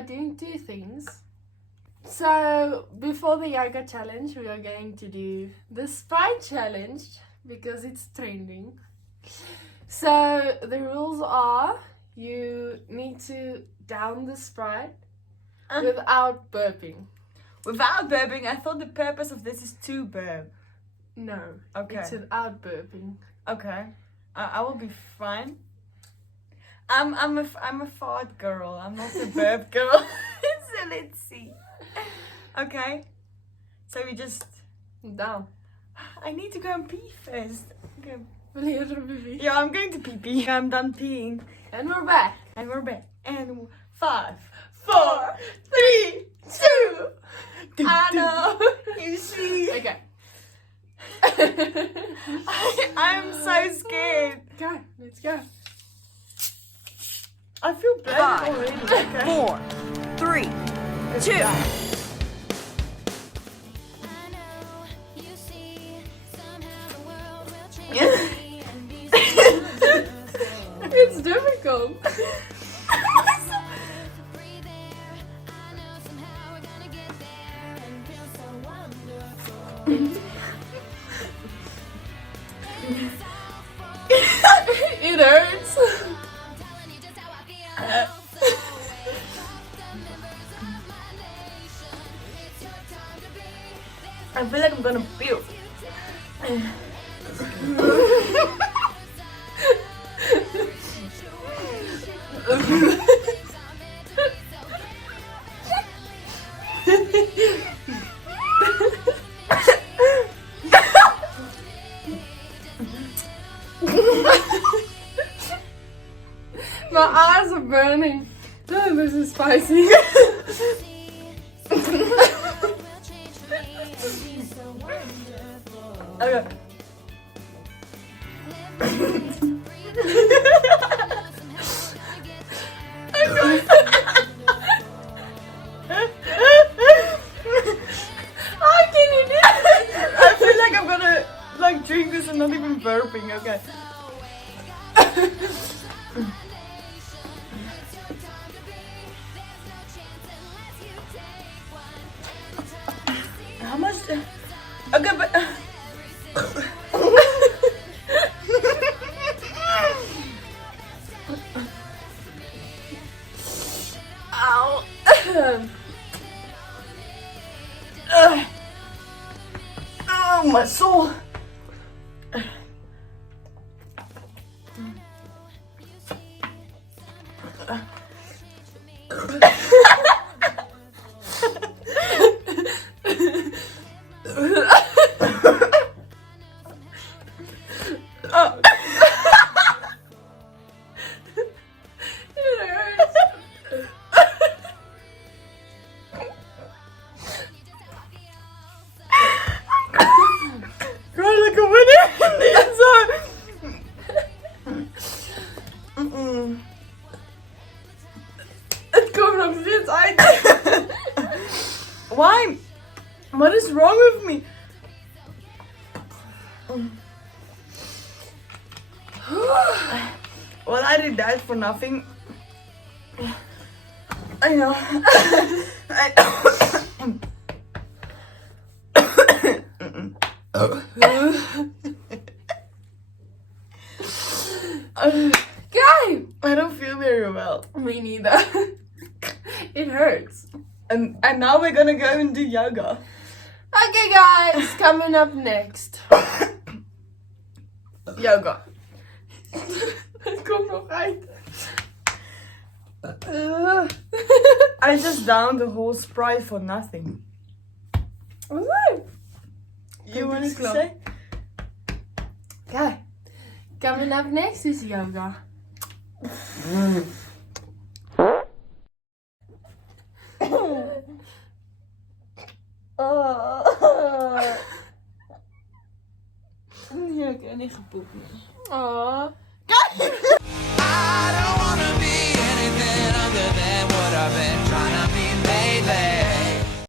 are doing two things. So before the yoga challenge, we are going to do the Sprite challenge because it's trending. So the rules are you need to down the Sprite without burping. Without burping? I thought the purpose of this is to burp. No. Okay. It's without burping. Okay. I will be fine. I'm a fart girl. I'm not a burp girl. So let's see. Okay. So we just Down. I need to go and pee first. Okay. Wil je er pee? Yeah, I'm going to pee. I'm done peeing. And we're back. And we're back. And 5, 4, 3, 2. I know. You see? Okay. I'm so scared. Go. Let's go. I feel bad already. Okay. 4, 3, 2. It's difficult. It hurts. I feel like I'm gonna puke. My eyes are burning. Oh, this is spicy. Okay. How can you do that? I feel like I'm gonna like drink this and not even burping. Okay. How much? Okay, but. Ow. Oh, my soul. Oh. It hurts. Cry like a winner in the end zone. Het komt nog steeds uit. Why? What is wrong with me? Well, I did that for nothing. I know. Guy! I don't feel very well. Me neither. It hurts. And now we're gonna go and do yoga. Okay, guys, coming up next. Yoga. Het komt nog uit. I just downed the whole Sprite for nothing. Wat leuk. You want to Klap. say? Okay. Coming up next is yoga. Ja, ik heb niet gepoept. Aww.